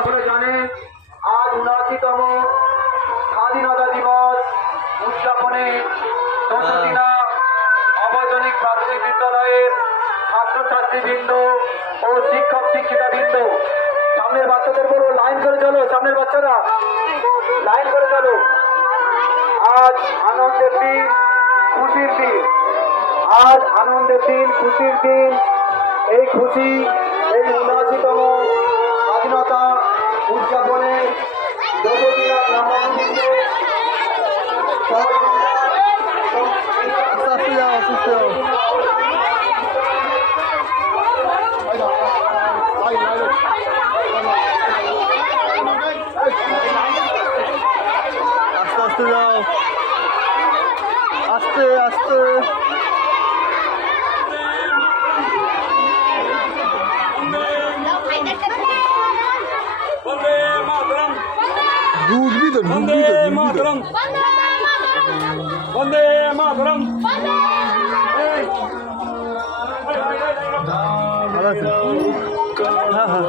সকলে জানেন আজ ৭৯তম স্বাধীনতা দিবস উদযাপনে চৌদ্দটিনা অবৈতনিক প্রাথমিক বিদ্যালয়ের ছাত্রছাত্রীবৃন্দ ও শিক্ষক শিক্ষিকাবৃন্দ, সামনের বাচ্চাদের বলো লাইন করে চলো, সামনের বাচ্চারা লাইন করে চলো। আজ আনন্দের দিন, খুশির দিন, আজ আনন্দের দিন, খুশির দিন। এই খুশি, এই ৭৯তম স্বাধীনতা উদযাপনে চৌদ্দটিনা গ্রামবাসীকে আস্তে যাও, আস্তে আস্তে। ঢুকবি তো, ঢুকবি তো, ঢুকবি তো। বন্দে মাতরম। ভালো আছে? হ্যাঁ হ্যাঁ।